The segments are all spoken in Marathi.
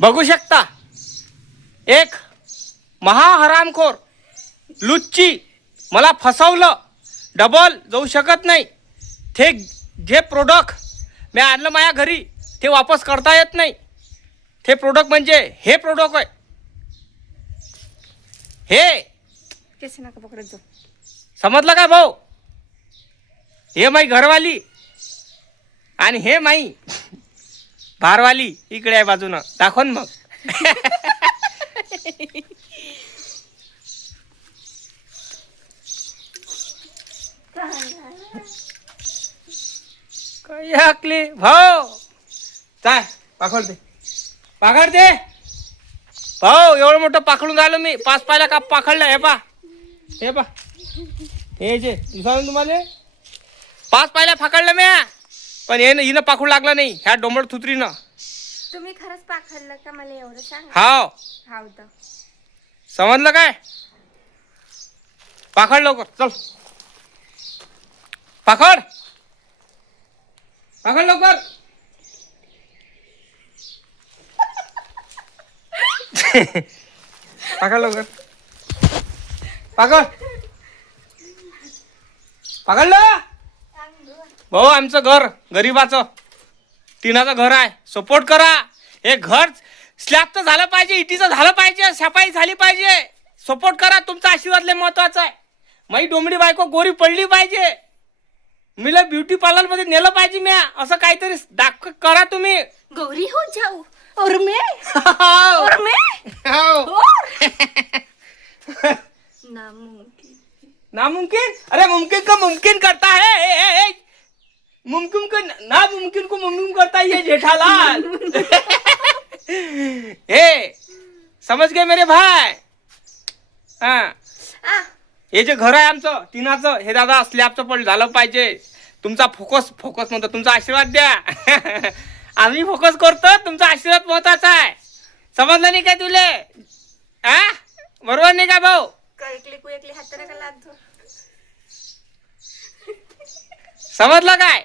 बघू शकता एक महाहरामखोर लुच्ची मला फसवलं. डबल जाऊ शकत नाही. ते जे प्रोडक्ट मी आणलं माझ्या घरी ते वापस करता येत नाही. ते प्रोडक्ट म्हणजे हे प्रोडक्ट आहे. हे केस नका पकडत जाऊ. समजलं का भाऊ? हे माई घरवाली आणि हे माई बारवाली इकडे आहे बाजूनं. दाखवून मग काय हाकले भाऊ. काय पाखड दे, पाखड दे भाऊ. एवढं मोठं पाखडून झालं मी. 5 पायला का पाखडलं. हे पा, हे पा, हे जे दिसाल तुम्हाला 5 पायला फाकडलं मी. पण हिनं पाखूड लागलं नाही ह्या डोंबळ थुत्रीनं. तुम्ही खरंच पाखडलं का मला एवढं सांग. हाव हाव तर समजलं काय? पाखड लवकर चल. पाखड पाखड लवकर. पाखड लवकर. पाखड पकडलं भाऊ. आमचं घर गरीबाचं टिनाचं घर आहे. सपोर्ट करा. हे घर स्लॅबचं झालं पाहिजे, इटीचं झालं पाहिजे, सफाई झाली पाहिजे. सपोर्ट करा. तुमचा आशीर्वाद लय महत्वाचा आहे. माझी डोंबडी बायको गोरी पडली पाहिजे. मीला ब्युटी पार्लर मध्ये नेलं पाहिजे. म्या असं काहीतरी करा तुम्ही. गौरी हो जाऊ और मैं नामुमकिन. नामुमकिन. अरे मुमकिन को मुमकिन करता है. मुमकिन को नामुमकिन को मुमकिन करता है ये जेठालाल. हे समझ गए मेरे भाई. हाँ हे जे घर आहे आमचं टिनाचं हे दादा स्लॅबचं पण झालं पाहिजे. तुमचा फोकस म्हणतो. तुमचा आशीर्वाद द्या. आम्ही फोकस करतो. तुमचा आशीर्वाद महत्वाचा आहे. समजलं नाही काय तुले? हा बरोबर नाही का भाऊ? एकली हाताने का लागतो. समजलं काय?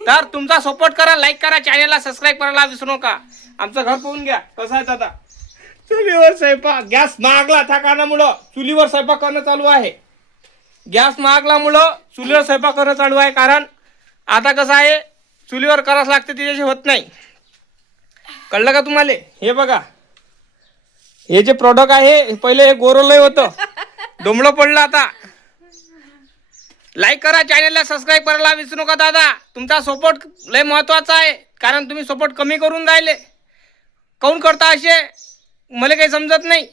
तर तुमचा सपोर्ट करा. लाईक करा. चॅनलला सबस्क्राईब करायला विसरू नका. आमचं घर पाहून घ्या कसं आहे दादा. चुलीवर स्वयंपाक. गॅस महागला त्या कारणामुळं चुलीवर स्वयंपाक करणं चालू आहे. गॅस महागल्यामुळं चुलीवर स्वयंपाक करणं चालू आहे. कारण आता कसं आहे चुलीवर करावंच लागते. त्याच्याशी होत नाही. कळलं का तुम्हाला? हे बघा हे जे प्रोडक्ट आहे पहिले हे गोरलय होतं. डोंबळं पडलं आता. लाईक करा. चॅनलला सबस्क्राईब करायला विसरू नका दादा. तुमचा सपोर्ट लय महत्वाचा आहे. कारण तुम्ही सपोर्ट कमी करून राहिले. काऊन करता असे मला काही समजत नाही.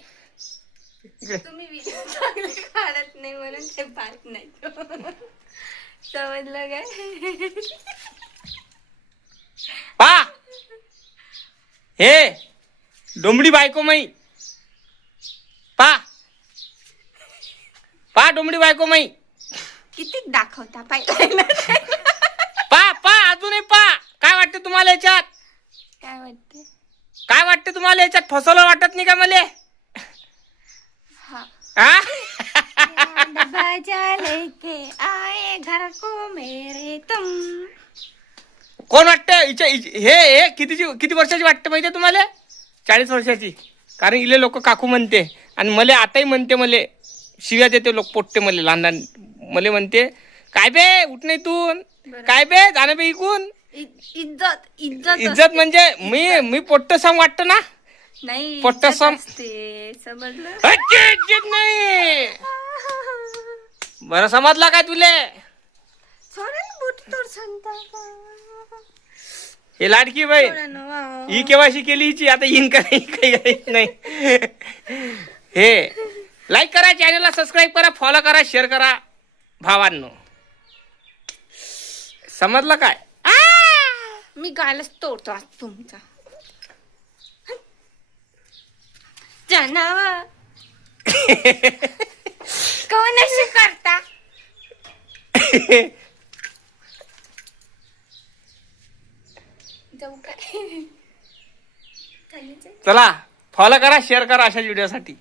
तुम्ही व्हिडिओ चांगले काढत नाही म्हणून ते पाहत नाही. समजलं काय? पा हे डोंबडी बायको माई. पा पा डोंबडी बायको माई. किती दाखवता पाहिजे. पा पा अजूनही पा. काय वाटते तुम्हाला याच्यात? काय वाटते? काय वाटते तुम्हाला याच्यात? फसवलं वाटत नाही का मला? हाँ बाजा लेके आए घर को मेरे तुम. कोण वाटतं हे किती वर्षाची वाटतं माहितीये तुम्हाला? 40 वर्षाची. कारण इले लोक काकू म्हणते आणि मला आताही म्हणते. मला शिव्या देते लोक पोट्टे. मला लहान लहान मला म्हणते काय बे उठ नाही तू. काय बे जाणं बे इकून. इज्जत म्हणजे मी पोट्ट सम वाटतं ना. नाही पोट्ट सम समजलं. इज्जत नाही. बरं समजला काय तुले? हे लाडकी बाई ही केवायसी केली हिची. आता येईन का नाही. हे लाईक करा. चॅनलला सबस्क्राईब करा. फॉलो करा. शेअर करा भावांनो. समजलं काय? मी गालच तोडतो आज तुमचा. जनावर कोण असे करता? जाऊ काय? चला फॉलो करा. शेअर करा अशा व्हिडिओसाठी.